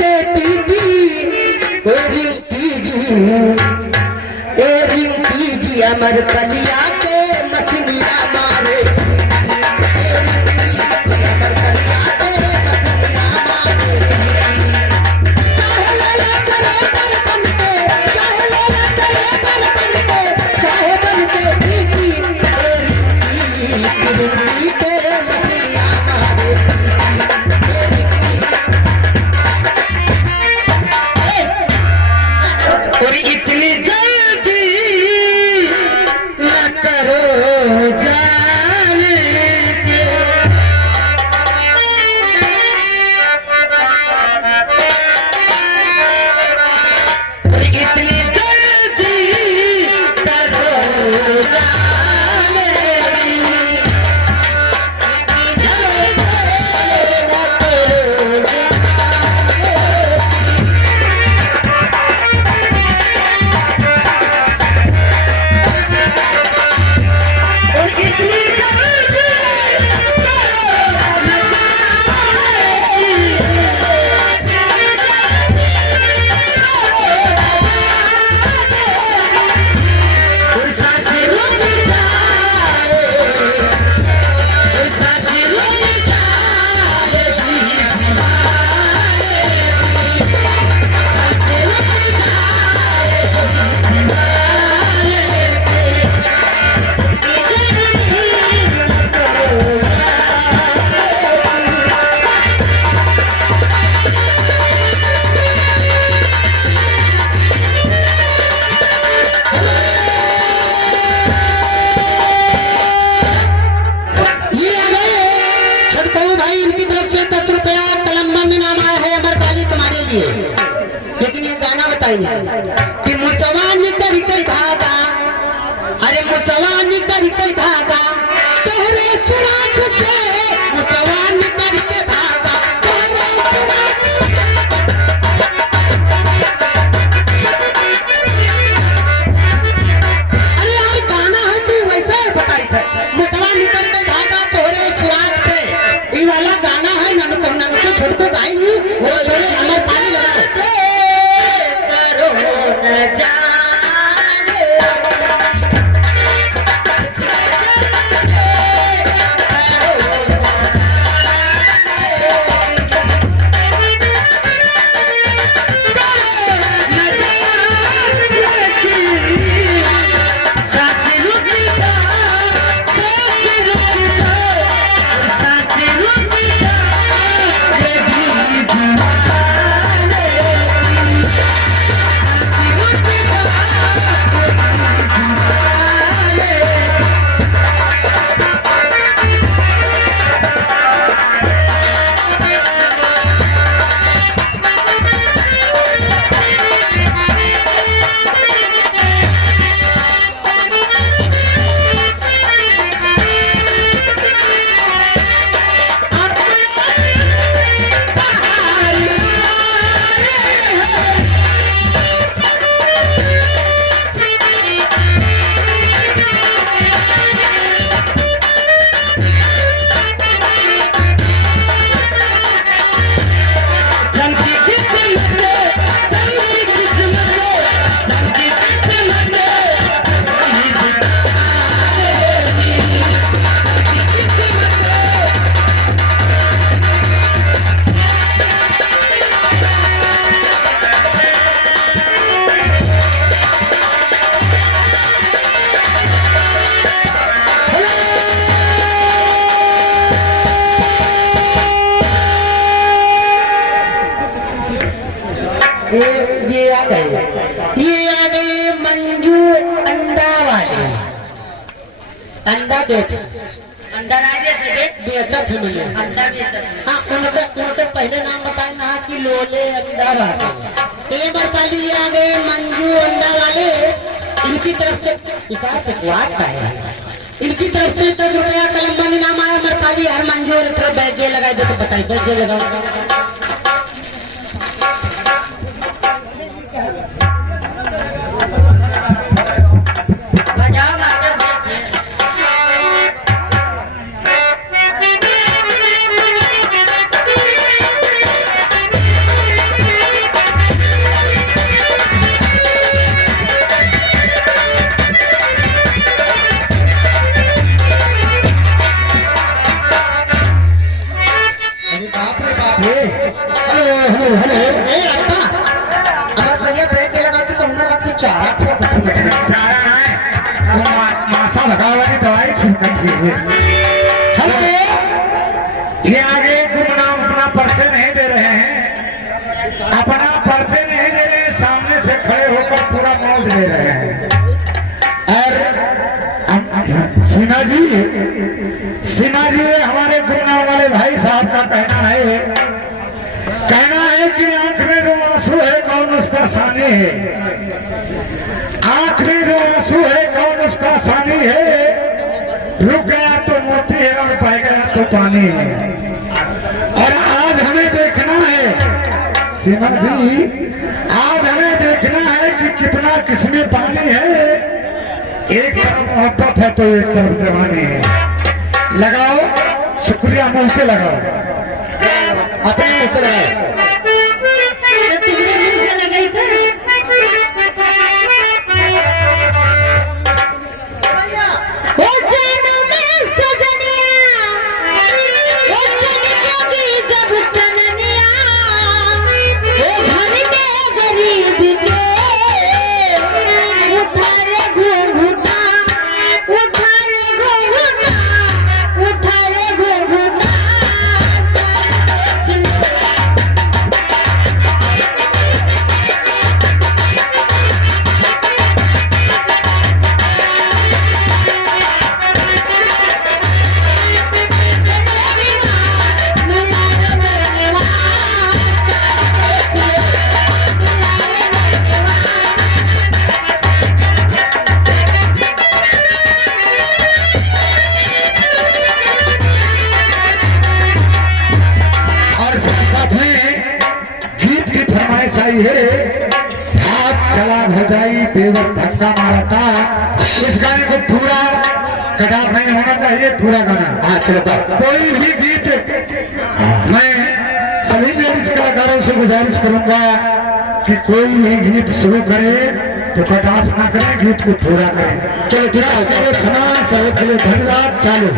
देती थी रिंकी जी अमर कलिया के मसनिया मारे अमर कलिया के मसनिया मारे चाहे लाला करे पर बन के चाहे लाला करे पर बन के चाहे बन के दीदी रिंकी के मसनिया मारे और इतनी जल्दी न करो जाने के और इतनी जल्दी करो जाने लेकिन ये गाना बताइए कि मुसवा निकल के भागा, अरे मुसवा निकल के भागा तोहरे सुराख से, मुसवा निकल के भागा तोहरे सुराख से। अरे यार गाना है तू वैसे बताई था, मुसवा निकल के भागा तोहरे सुराख से, ये वाला गाना है ननको छोटको गाई नहीं वो बोले अमर पाली लगा ये आ गए मंजू अंडा वाले, अंडा देते अंडा ना देते बेचा थे नहीं अंडा देते। हाँ उनके पहले नाम बताए ना कि लोले अंडा वाले, ये बरसाली आ गए मंजू अंडा वाले। इनकी तरफ से विकास का है, इनकी तरफ से 10 रुपया कलम नाम आया मरसाली हर मंजू और बैग लगाए दो तो बताइए 10 लगाओ। कि चारा खो चारा है मासा भगा वाली दवाई छिड़कती है। हेलो ये आगे गुमनाम अपना परिचय नहीं दे रहे हैं, अपना परिचय नहीं दे रहे हैं, सामने से खड़े होकर पूरा मौज ले रहे हैं। और सिन्हा जी हमारे गुमनाम वाले भाई साहब का कहना है कि आंख में जो आंसू है कौन उसका सानी है, आंख में जो आंसू है कौन उसका सानी है, रुक गया तो मोती है और बह गया तो पानी है। और आज हमें देखना है सीमा जी, आज हमें देखना है कि कितना किसमें पानी है। एक तरफ मोहब्बत है तो एक तरफ जवानी है। लगाओ, शुक्रिया मुंह से लगाओ, अपने मुंह से लगाओ। हाथ चला भजाई देवर धक्का मारा था। इस गाने को पूरा कटाव नहीं होना चाहिए, पूरा गाना। हाँ चलो, कोई भी गीत मैं सभी लेडीज कलाकारों से गुजारिश करूंगा कि कोई भी गीत शुरू करे तो कटाव ना करें, गीत को पूरा करें। चलो ठीक है, क्षमा सहयोग के लिए धन्यवाद। चालू